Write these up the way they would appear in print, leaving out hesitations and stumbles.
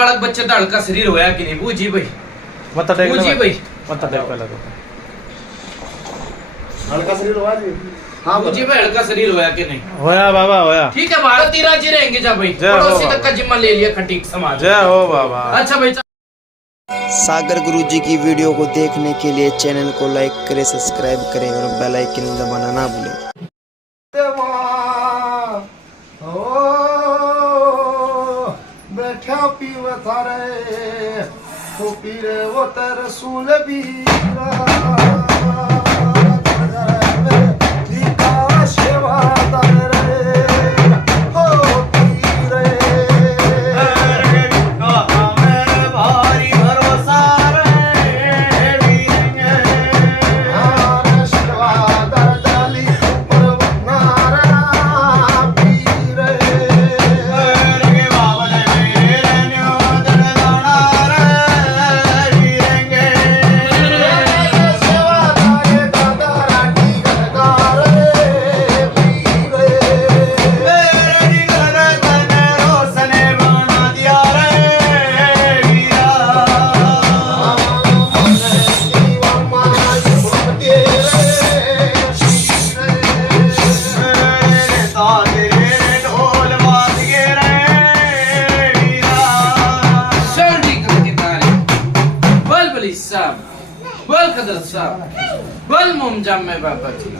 बालक बच्चे तो हल्का शरीर होया कि नहीं बूझी भाई मत देख बूझी भाई मत देख पहले तो हल्का शरीर हुआ जी। हाँ बूझी भाई हल्का शरीर होया कि नहीं होया बाबा होया। ठीक है भारत ही राज्य रहेंगे जा भाई जय हो पड़ोसी तक बाबा। का जिम्मा ले लिया खटीक समाज। जय हो बाबा। अच्छा भाई सागर गुरुजी की वीडियो को देखने के लिए चैनल को लाइक करें, सब्सक्राइब करें और बेल आइकन दबाना ना भूलें। बैठा पीवे थारे तो पीरे वो तेरे रसूल भी बोल कदर साहब बोल मोमजाम में बाबा जी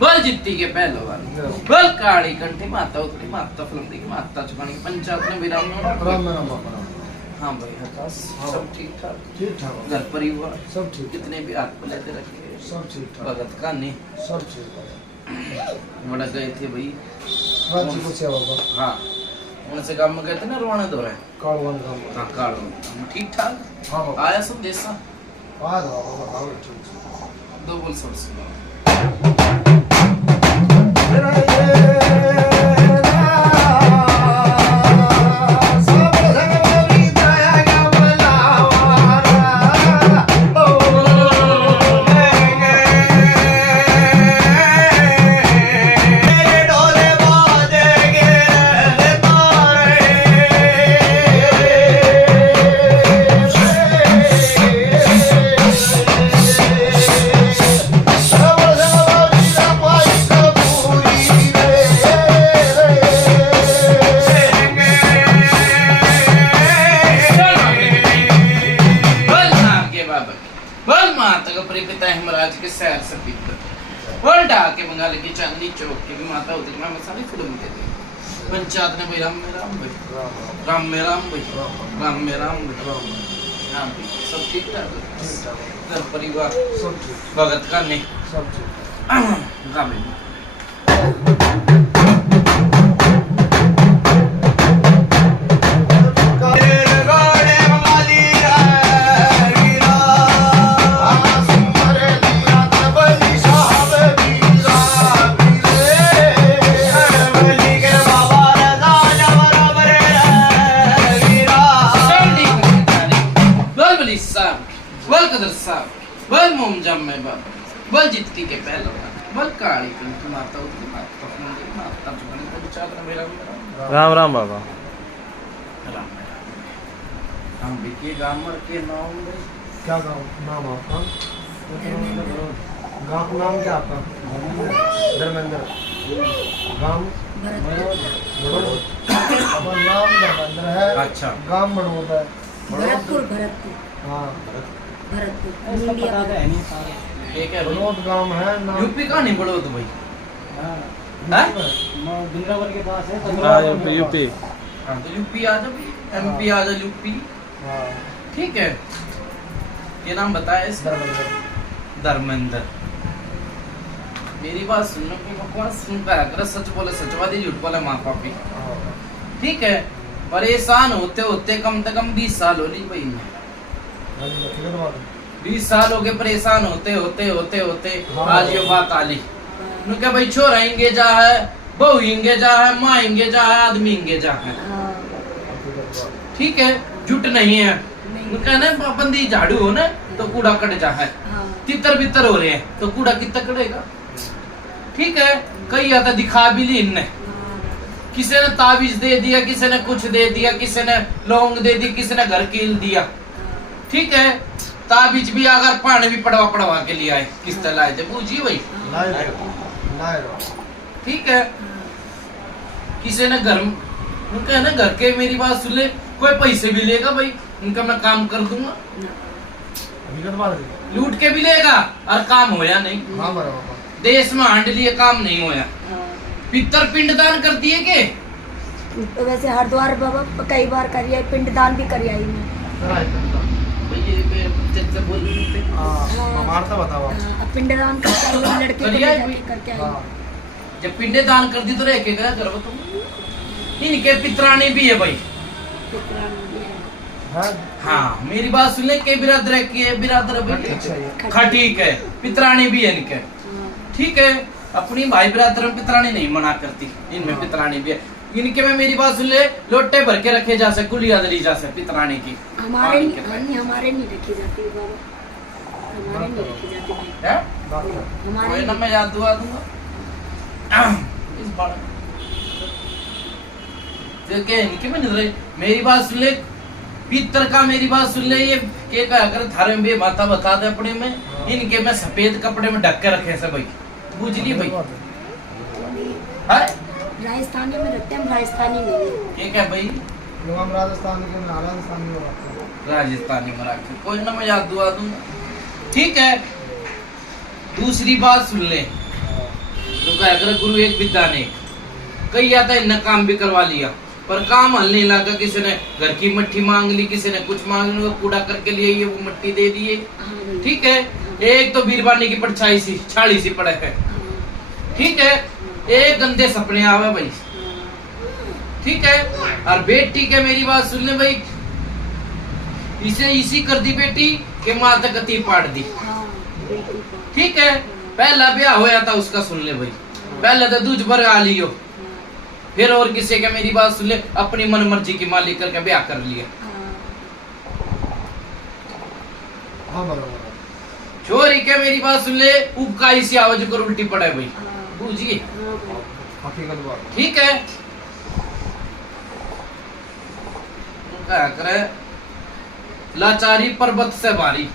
बोल जित्ती के पहलवान बोल काली कंठी माता उतरी माता फलंदी की माता चुकानी की पंचायत में विराम हाँ भाई हताश सब ठीक ठाक घर परिवार सब ठीक कितने भी हाथ पे लेते रखे सब ठीक ठाक भगत का नहीं सब ठीक बड़ा गए थे भाई राज्य को सेवा का हाँ उनसे काम में गए थे ना रोने दो रहे कालवन का हाँ कालवन ठीक ठाक हाँ आया सब जैसा आ जाओ बताओ ठीक दो बोल सब सुना के सैर से बोल डाके बंगाल की चांदनी चौक की भी माता उतरी मैं मसाली फिल्म के थे पंचायत ने भाई राम में राम भाई राम में राम भाई राम में राम भाई हाँ भाई सब ठीक ठाक घर परिवार सब ठीक भगत का नहीं सब ठीक हाँ भाई बोल कदर साहब बोल मोमजाम में बाबा बोल जित्ती के पहलवान बोल काली कंठी माता उतरी माता फलंदी माता चुकानी को पंचायत में विराम राम राम बाबा। राम हम भी के गामर के नाम में क्या नाम आपका गाँव नाम क्या आपका धर्मेंद्र गाँव अपना नाम धर्मेंद्र है। अच्छा गाँव मनोद है भरतपुर हाँ भरतपुर ये क्या मनोद गाँव है नाम यूपी का नहीं बड़ो तो भाई बिंद्रावन के पास है हाँ यूपी हाँ तो यूपी आ जाओ एमपी आ जाओ यूपी हाँ ठीक है ये नाम बताया इसका धर्मेंद्र मेरी बात सुनने की बकवास सुनता है कर सच बोले सचवादी झूठ बोले माँ पापी ठीक है परेशान होते होते कम से कम 20 साल हो ली भाई 20 साल हो गए परेशान होते होते होते होते आज ये बात आली उनके भाई छोरा इंगे जा है बहू इंगे जा है माँ इंगे जा है आदमी इंगे जा है ठीक है झूठ नहीं है उनका ना बंदी झाड़ू हो ना तो कूड़ा कट जा है तितर बितर हो रहे हैं तो कूड़ा कितना कटेगा ठीक है कई आता दिखा भी ली इनने किसी ने ताबीज दे दिया, किसी ने कुछ दे दिया, किसी ने लौंग दे दी, किसी ने घर कील दिया। ठीक है, ताबीज भी अगर पानी भी पड़वा के लिए आए, किस तरह लाए थे पूछिए भाई। ठीक है, किसी ने घर उनका है ना, घर के मेरी बात सुन ले, कोई पैसे भी लेगा भाई, उनका मैं काम कर दूंगा, लूट के भी लेगा और काम होया नहीं। हाँ बराबर। देश में हांड लिए काम नहीं होया। पितर पिंडदान कर दिए के तो वैसे हरिद्वार बाबा कई बार करिए, पिंडदान भी करिए आई मैं। हमारा बताओ। पिंडदान करके आई, लड़के को ले जाके करके आई। जब पिंडे दान कर दी तो रह के क्या करो तुम। इनके पितरानी भी है भाई। हाँ मेरी बात सुन ले, के बिरादर की है, बिरादर भाई ठीक है, पितरानी भी है इनके। ठीक है, अपनी भाई बिरादर में पितरानी नहीं मना करती, इनमें पितरानी भी है। इनके में मेरी बात सुन ले, लोटे भर के रखे जा सकते, कुलिया दली जा सकते पितरानी की। हमारे नहीं रखी जाती बाबा, हमारे नहीं रखी जाती भाई, हमारे ना मैं याद दुआ दूंगा इस बार। क्या इनके में नहीं, मेरी बात सुन ले, पितर का मेरी बात सुन ले, ये के का अगर थारे में माता बता दे अपने में, इनके में सफेद कपड़े में ढक के रखे से भाई, बुझ ली भाई। राजस्थानी में रखते हैं, राजस्थानी नहीं। ये क्या भाई, हम राजस्थान के राजस्थानी में रखते हैं। राजस्थानी में रखे, कोई ना मैं याद दुआ दूंगा। ठीक है, दूसरी बात सुन ले, तो क्या अगर गुरु एक विद्या ने कई आता है, काम भी करवा लिया पर काम हल नहीं लगा। किसी ने घर की मट्टी मांग ली, किसी ने कुछ मांग ली, कूड़ा करके लिए ये वो मट्टी दे दिए। ठीक है, एक तो बीरबानी की परछाई सी छाड़ी सी पड़े है। ठीक है, एक गंदे सपने आवे भाई। ठीक है, और बेटी के मेरी बात सुन ले भाई, इसे इसी कर दी बेटी के माता कती पाट दी। ठीक है, पहला ब्याह होया था उसका सुन ले भाई, पहले तो दूज भर आ लियो, फिर और किसी का मेरी बात सुन ले, अपनी मन मर्जी की मालिक करके ब्याह कर लिया। हाँ बराबर। छोरी के मेरी बात सुन ले, उबकाई सी आवाज कर उल्टी पड़े भाई, बूझिए। हकीकत बात। ठीक है, क्या करे, लाचारी पर्वत से भारी।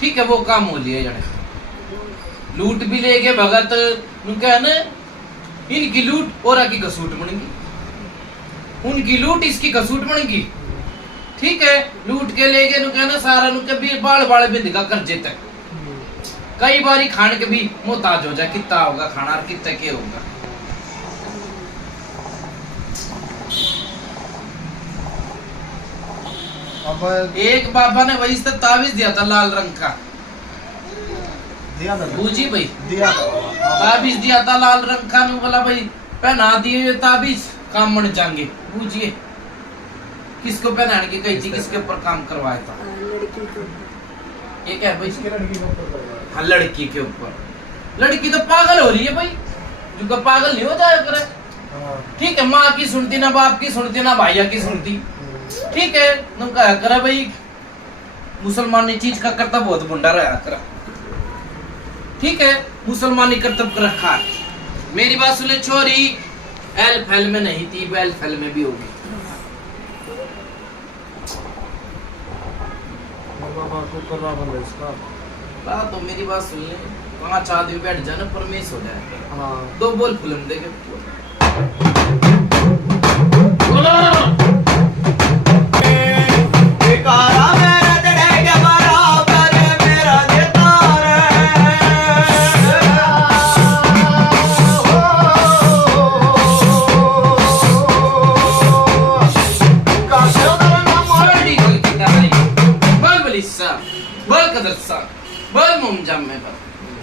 ठीक है, वो काम हो लिया जड़े, लूट भी ले गए भगत, उनका है ना, इनकी लूट और की घसूट बनेगी, उनकी लूट इसकी घसूट बनेगी। ठीक है, लूट के ले गए नुका ना, सारा नुका भी बाल बिंदगा कर जेते, कई बारी खान के भी मोहताज हो जाए, कितना होगा खाना और कितना के होगा। अब एक बाबा ने वही से ताबीज दिया था लाल रंग का, दिया था बूझी भाई, दिया था ताबीज दिया था लाल रंग का, नु बोला भाई पहना दिए ये ताबीज, काम बन जाएंगे। बूझिए किसको पहनाने की कही थी, किसके ऊपर काम करवाया था, लड़की को। ये क्या है भाई, इसके लड़की को ऊपर करवाया। हाँ लड़की के ऊपर, लड़की तो पागल हो रही है भाई, जो पागल नहीं हो जाया करे। हाँ। ठीक है, माँ की सुनती ना, बाप की सुनती ना, भाइया की सुनती। ठीक है, तुम क्या करे भाई, मुसलमानी चीज का करता बहुत बुंडा रहा करा। ठीक है, मुसलमानी कर्तव्य रखा। मेरी बात सुने, छोरी एल फैल में नहीं थी, बेल फैल में भी होगी। बाबा को करना बंद है इसका। बात तो मेरी बात सुन ले, 5 आदमी बैठ जाना, परमेश हो जाए। हाँ 2 बोल फिल्म देखे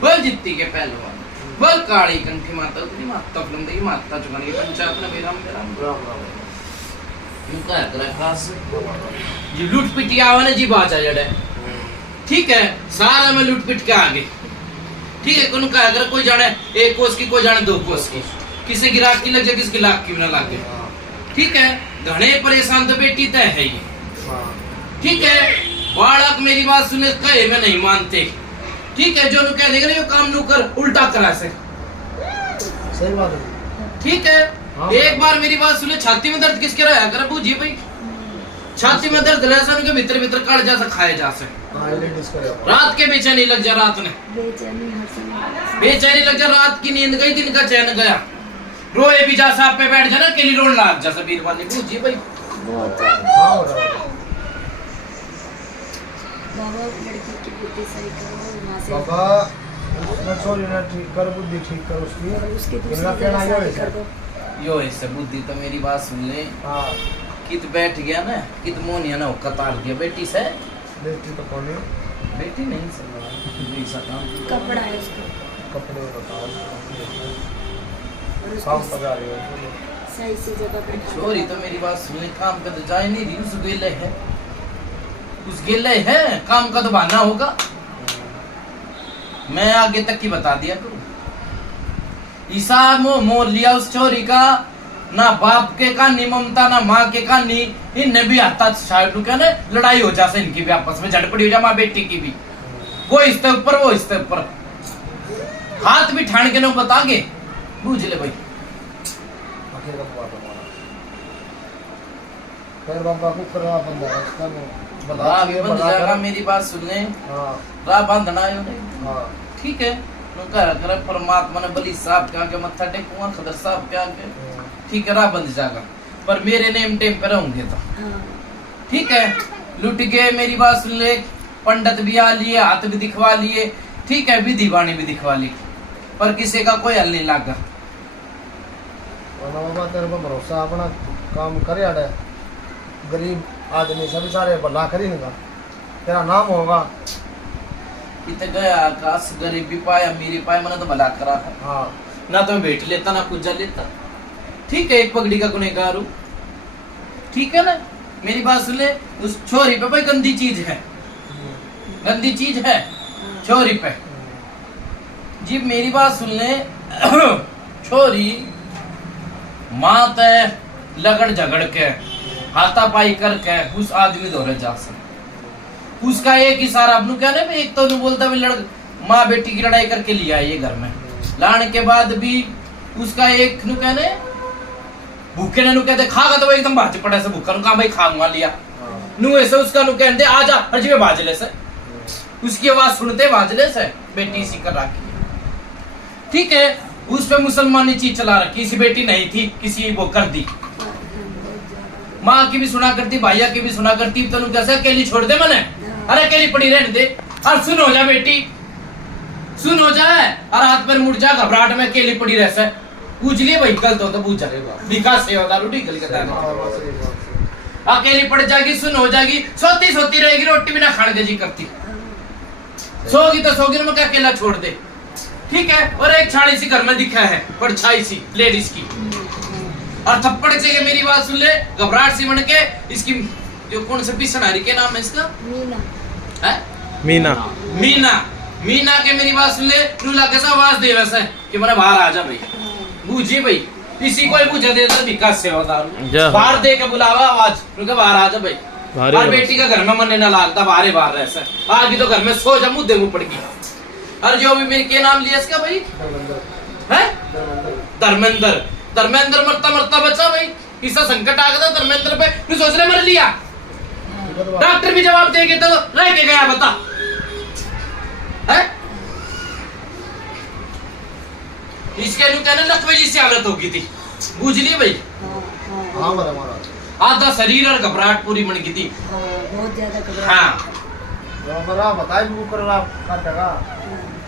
बोल जित्ती के पहलवान, बोल काली कंठी माता, उतनी माता फिल्म देखी, माता चुकाने की पंचायत ने मेरा क्या करे खास जी, लूट पिट आवा ना जी, बाचा जड़े। ठीक है, सारा में लूट पिट के आगे। ठीक है, कौन का अगर कोई जाने 1 कोस की, कोई जाने 2 कोस की, किसी की राख की लग जाए, किसकी लाख की ना लागे। ठीक है, घने परेशान तो बेटी तय है ये। ठीक है, बालक मेरी बात सुने कहे में नहीं मानते। ठीक है, जो कह देगा ना काम नू कर, उल्टा करा से। सही बात है। ठीक है, एक बार मेरी बात सुने, छाती में दर्द किसके रहा कर बूझी भाई, छाती में दर्द रहा सन के भीतर भीतर काट जा सा खाए जा से, रात के बेचैनी लग जा, रात ने बेचैनी लग जा, रात की नींद गई, दिन का चैन गया, रोए भी जा सा पे बैठ जा ना केली रोड लाग जा सा बीरवानी बूझी भाई। बाबा लड़की की बुद्धि सही करो, वहाँ से बाबा उसने छोरी ना ठीक कर, बुद्धि ठीक कर उसकी, उसकी दूसरी इनका जगह कहना शादी कर दो। यो ऐसे बुद्धि तो मेरी बात सुन ले, हाँ कित बैठ गया ना, कित मोनिया ना कतार दिया बेटी से, बेटी तो कौन है, बेटी नहीं सब ऐसा काम कपड़ा है उसका, कपड़े बताओ और काम उसको पका रही है, सही सी जगह पे ढाल छोरी तो मेरी बात सुन ले, काम का तो जाए नहीं रही, उस गेले है, उस गेले है, काम का तो बहाना होगा, मैं आगे तक की बता दिया करूं, हिसाब मोर लिया उस छोरी का, ना बाप के कहानी ममता, ना माँ के कहानी, इनने भी आता शायद क्या ना लड़ाई हो जाए इनकी भी आपस में, झड़पड़ी हो जाए माँ बेटी की भी, वो इसके ऊपर वो इसके ऊपर, हाथ भी ठाण के ना बता के बूझ ले भाई। आखिर का बात हमारा फिर बाबा को करवा बंदा है इसका वो राह भी बंद जाएगा, मेरी बात सुन ले, हाँ राह बांधना है उन्हें, हाँ ठीक है, कर परमात्मा ने बली साहब के आगे मत्था टेकुआ, खदर साहब के आगे, ठीक है, राह बंद जाएगा, पर मेरे नेम टेम पे रहूंगे तो ठीक है। लुट गए, मेरी बात सुन ले, पंडित भी आ लिए, हाथ भी दिखवा लिए, ठीक है, विधि वाणी भी दिखवा ली, पर किसी का कोई हल नहीं लगा। बाबा तेरे पर भरोसा, अपना काम करे अड़े, गरीब आदमी सभी सारे भला करी ना, तेरा नाम होगा। इतने गया आकाश, गरीब भी पाया, अमीरी पाया, मैंने तो भला करा है, हाँ ना तो मैं बैठ लेता ना कुछ जा लेता, ठीक है, एक पगड़ी का गुनहगार हूँ, ठीक है ना, मेरी बात सुन ले, उस छोरी पे भाई गंदी चीज है, गंदी चीज है छोरी पे जी, मेरी बात सुन ले, छोरी माँ तय लगड़ झगड़ के हाथापाई करके उस आदमी दौरे जा सकते, उसका एक इशारा अपनू क्या ना, एक तो बोलता भी माँ बेटी की लड़ाई करके लिया ये घर में, लाने के बाद भी उसका एक नु कहने भूखे ने नु कहते खागा तो वो एकदम भाज पड़ा से भूखा नु कहा भाई खाऊंगा लिया नु ऐसे उसका नु कहते आजा हर में भाजले से, उसकी आवाज सुनते भाजले से बेटी इसी कर रखी, ठीक है, उस पे मुसलमानी चीज चला रखी, इसी बेटी नहीं थी, किसी वो कर दी, माँ की भी सुना करती, भैया की भी सुना करती, तो कैसे अकेली छोड़ दे मैंने, अरे अकेली पड़ी रहने दे, और सुन हो जा बेटी, सुन हो जाए, और हाथ पर मुड़ जा, घबराहट में अकेली पड़ी रह से, पूछ लिए भाई गलत हो तो पूछ जाएगा, विकास से होता रोटी गल के अकेली पड़ जाएगी, सुन हो जाएगी, सोती सोती रहेगी, रोटी बिना खाने के जी करती, सोगी तो सोगी ना, मैं अकेला छोड़ दे, ठीक है, और एक छाड़ी सी घर में दिखा है, परछाई सी लेडीज की, और थप्पड़ से मेरी बात सुन ले, घबराहट सी बन के, इसकी जो कौन से पिसनारी के नाम है इसका, मीना है मीना मीना, मीना के मेरी बात सुन ले, नूला कैसा आवाज दे वैसे कि मैंने बाहर आ जा भाई, बूझी भाई, किसी को पूछा दे तो विकास सेवादार बाहर दे के बुलावा आवाज, बाहर आ जा भाई, और बेटी का घर में मन ना लागता, बाहर ऐसा आगे तो घर में सो जा, मुद्दे मुंह पड़ गई, और जो भी मेरे के नाम लिया इसका भाई है धर्मेंद्र, धर्मेंद्र मरता मरता बचा भाई, इसका संकट आ गया धर्मेंद्र पे, तू सोच रहे मर लिया, डॉक्टर भी जवाब देंगे तो रह के गया, बता है इसके नु कहने लकवे जी से हालत होगी थी, बूझ लिए भाई, हाँ हमारा आधा शरीर और घबराहट पूरी बन गई थी, बहुत ज्यादा घबराहट, हाँ बाबा बताए वो कर रहा काटेगा,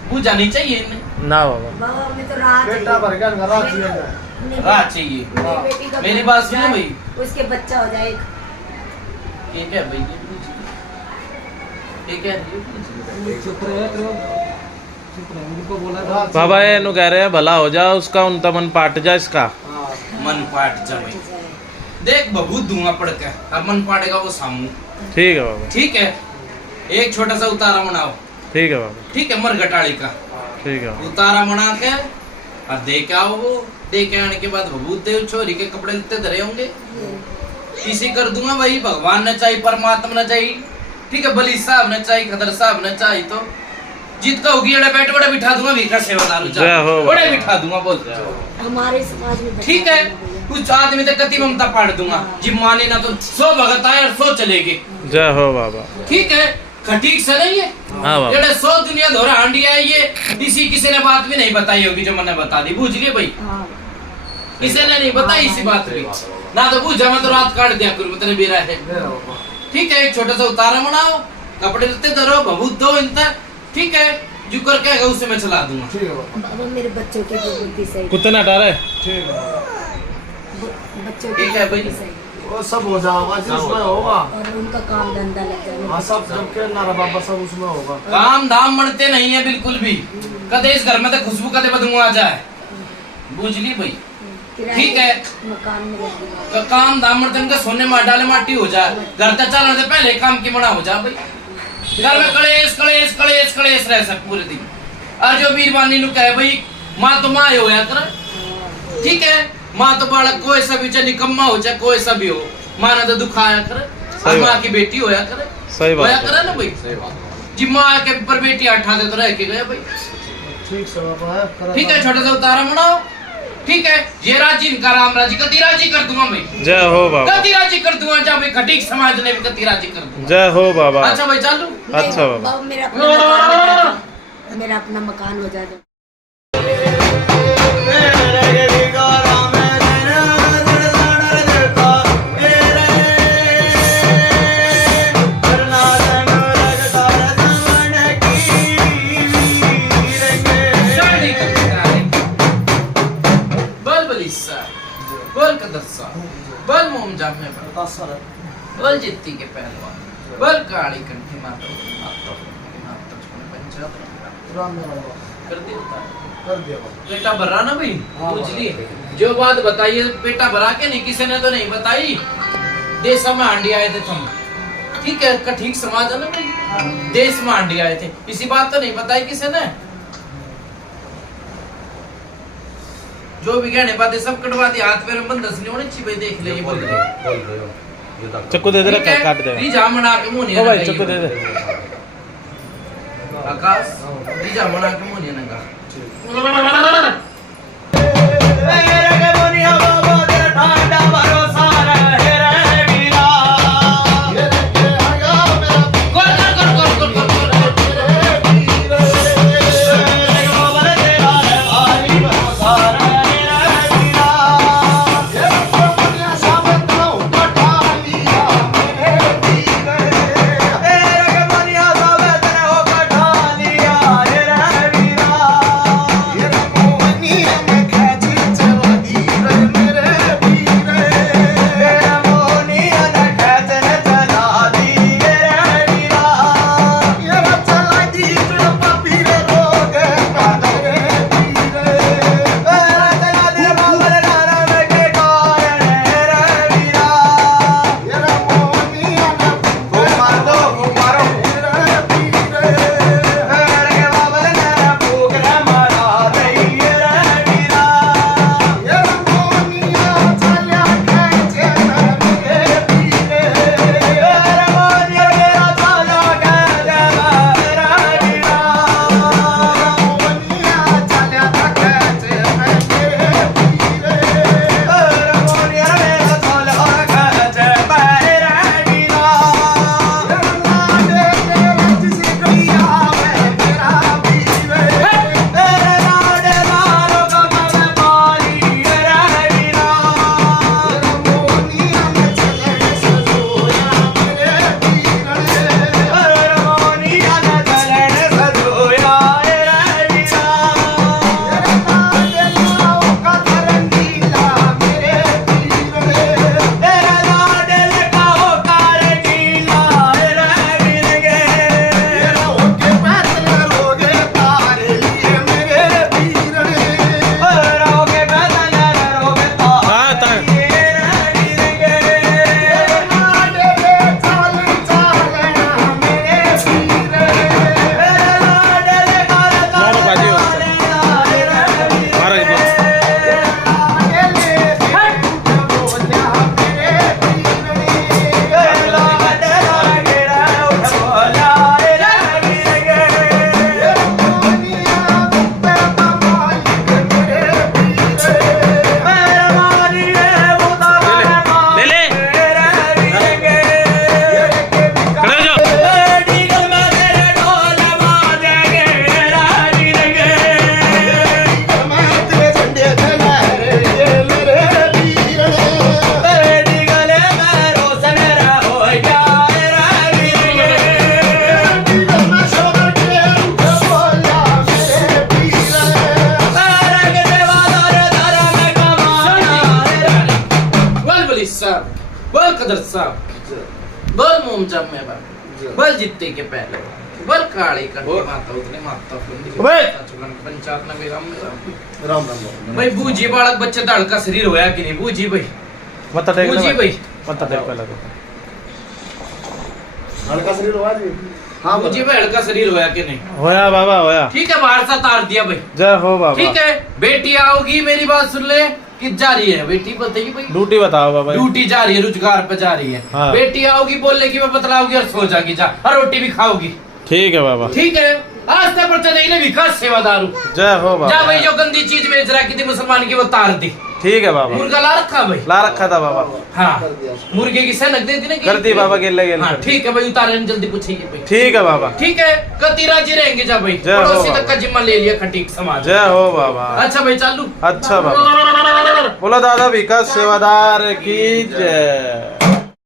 बूझा नहीं चाहिए इन्हें, ना बाबा बाबा में तो रात बेटा भर गया घर रात चाहिए, रात चाहिए, बेटी का मेरी बात सुनो भाई, उसके बच्चा हो जाए, ये क्या भाई, ये क्या बाबा ये नु कह रहे हैं भला हो जा उसका, उनका मन पाट जा इसका, मन पाट जा भाई, देख बबू धुआं पड़ के, अब मन पाटेगा वो सामू, ठीक है बाबा, ठीक है, एक छोटा सा उतारा बनाओ, ठीक है बाबा, ठीक है, मर घटाड़ी का ठीक है बाबा, उतारा बना के और दे के आओ, वो दे के आने के बाद बबूत देव छोरी के कपड़े लेते धरे होंगे, इसी कर दूंगा भाई, भगवान न चाहिए, परमात्मा न चाहिए, ठीक है, बली साहब न चाहिए, खदर साहब न चाहिए, तो जीत का होगी एड़ा बैठ बड़ा बिठा दूंगा, वीका सेवादार बड़े बिठा दूंगा, बोल हमारे समाज में ठीक है। कुछ आदमी तो कति ममता पाड़ दूंगा जी माने ना तो 100 भगत आए और 100 चलेगे। जय हो बाबा। ठीक है ठीक से नहीं है। हाँ बाबा। जेड़े 100 दुनिया धोरा हांडी आई ये इसी किसी ने बात भी नहीं बताई होगी जो मैंने बता दी। बूझ गए भाई किसी ने नहीं बताई इसी बात भी ना तो बूझा मैं तो रात काट दिया करूँ तेरे बेरा है। ठीक है एक छोटा सा उतारा बनाओ कपड़े लेते धरो भभूत दो इन तक। ठीक है जो कर के उसे मैं चला दूंगा। ठीक है बाबा। बाबा मेरे बच्चों की बुद्धि सही, कुत्ते ना डरे। ठीक है बच्चों ठीक की है भाई। बुद्धि सही वो सब हो जाएगा जिसमें होगा। और उनका काम धंधा लग जाए। हाँ सब जब के नारा बाबा सब उसमें होगा। काम धाम मरते नहीं है बिल्कुल भी। कदे इस घर में तो खुशबू कदे बदबू आ जाए। बूझ ली भाई। ठीक है मकान में लगी काम धाम मरते उनके सोने में डाले माटी हो जाए। घर तक चलने से पहले काम की मना हो जाए भाई। घर में कलेश कलेश कलेश कलेश रह सब पूरे दिन। और जो वीरवानी नु कहे भाई माँ तो माँ होया कर। ठीक है माँ तो बालक कोई सा भी चाहे निकम्मा हो चाहे कोई सा भी हो माँ ने तो दुखाया करे और माँ की बेटी होया करे। सही बात होया है। करे ना भाई। जी माँ के पर बेटी अठा दे तो रह के गए भाई। ठीक से बाबा। ठीक है छोटा सा उतारा बनाओ। ठीक है ये राजी इनका राम राजी कति राजी कर दूंगा भाई। जय हो बाबा। कति राजी कर दूंगा जब भाई खटीक समाज ने भी कति राजी कर दूंगा। जय हो बाबा। अच्छा भाई चालू। अच्छा बाबा। बाबा मेरा अपना मकान हो जाए। बोल कदस्सा बोल मोम जामे बोल जित्ती के पहलवान बोल काली कंठी माता कर दिया कर दिया बाबा। पेटा भरा ना भाई। हाँ, पूछ ली जो बात बताइए पेटा भरा के नहीं किसी ने तो नहीं बताई। देश में हांडी आए थे तुम। ठीक है का ठीक समाज है ना भाई। देश में हांडी आए थे इसी बात तो नहीं बताई किसी ने। जो भी कहने बातें सब कटवा दी हाथ पैर में बंदस नहीं होनी चाहिए। देख ले ये बोल रहे चक्कू दे दे काट दे। रीजा मना के मुंह नहीं ओ भाई लगा चक्कू ये। दे दे। आकाश रीजा मना के मुंह नहीं लगा। ये बोल मोम जब में बाप बोल जितते के पहले बोल काली करके माता उतने माता ओए! पंचायत में भी राम राम भाई बूझी बालक बच्चे धड़ का शरीर होया कि नहीं बूझी भाई मत टेक बूझी भाई मत टेक पहले तो हल्का शरीर हुआ जी हाँ बूझी भाई हल्का शरीर होया कि नहीं होया बाबा होया ठीक है बाहर से तार दिया भाई जय हो बाबा ठीक है बेटी आओगी मेरी बात सुन ले कि जा रही है बेटी बताइए भाई ड्यूटी बताओ बाबा ड्यूटी जा रही है रोजगार पे जा रही है हाँ। बेटी आओगी बोलने की मैं बतलाओगी और सो जाएगी जा और रोटी भी खाओगी ठीक है बाबा ठीक है आज तक पर चले विकास सेवादार हूँ जय हो जा बाबा भाई जो गंदी चीज बेच रहा की थी मुसलमान की वो तार दी ठीक है बाबा मुर्गा ला रखा भाई ला रखा था बाबा हाँ मुर्गे की सनक दे दी ना कर दी बाबा गिल्ले गिल्ले हाँ ठीक है भाई उतारे जल्दी पूछेंगे भाई ठीक है बाबा ठीक है कति राजी रहेंगे जा भाई जय हो पड़ोसी बाबा। तक का जिम्मा ले लिया खटीक समाज जय हो बाबा अच्छा भाई चालू अच्छा बाबा बोलो दादा विकास सेवादार की जय